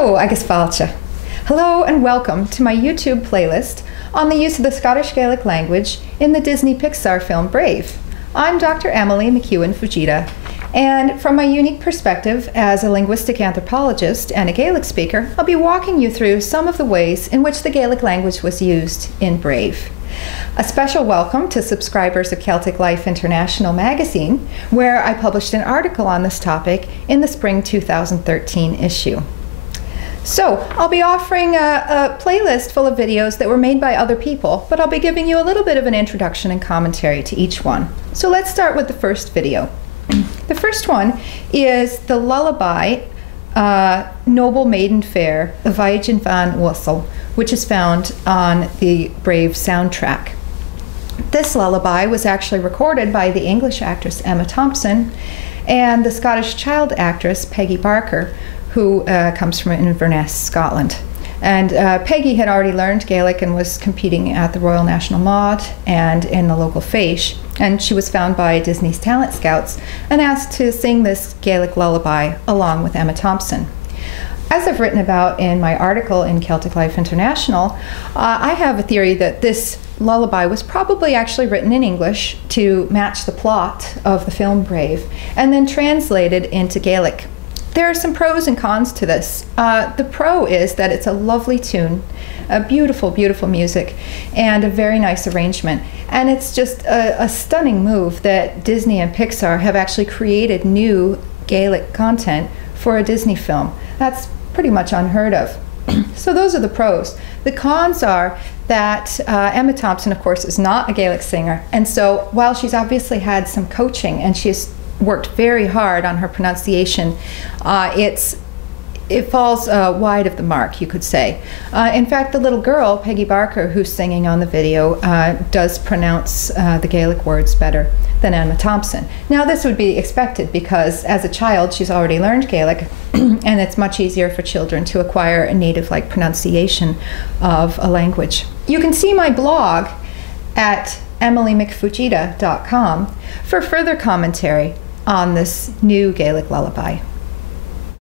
Hello, agus fáilte. Hello and welcome to my YouTube playlist on the use of the Scottish Gaelic language in the Disney Pixar film Brave. I'm Dr. Emily McEwan-Fujita, and from my unique perspective as a linguistic anthropologist and a Gaelic speaker, I'll be walking you through some of the ways in which the Gaelic language was used in Brave. A special welcome to subscribers of Celtic Life International magazine, where I published an article on this topic in the spring 2013 issue. So, I'll be offering a playlist full of videos that were made by other people, but I'll be giving you a little bit of an introduction and commentary to each one. So let's start with the first video. The first one is the Lullaby, Noble Maiden Fair, the Vaidjin van Wussel, which is found on the Brave soundtrack. This lullaby was actually recorded by the English actress Emma Thompson and the Scottish child actress Peggy Barker, who comes from Inverness, Scotland. And Peggy had already learned Gaelic and was competing at the Royal National Mod and in the local Fèis. And she was found by Disney's talent scouts and asked to sing this Gaelic lullaby along with Emma Thompson. As I've written about in my article in Celtic Life International, I have a theory that this lullaby was probably actually written in English to match the plot of the film Brave and then translated into Gaelic. There are some pros and cons to this. The pro is that it's a lovely tune, a beautiful, beautiful music, and a very nice arrangement. And it's just a stunning move that Disney and Pixar have actually created new Gaelic content for a Disney film. That's pretty much unheard of. So those are the pros. The cons are that Emma Thompson, of course, is not a Gaelic singer. And so while she's obviously had some coaching and she's worked very hard on her pronunciation, it falls wide of the mark, you could say. In fact, the little girl, Peggy Barker, who's singing on the video, does pronounce the Gaelic words better than Emma Thompson. Now, this would be expected because as a child, she's already learned Gaelic, and it's much easier for children to acquire a native-like pronunciation of a language. You can see my blog at emilymcfujita.com for further commentary on this new Gaelic lullaby.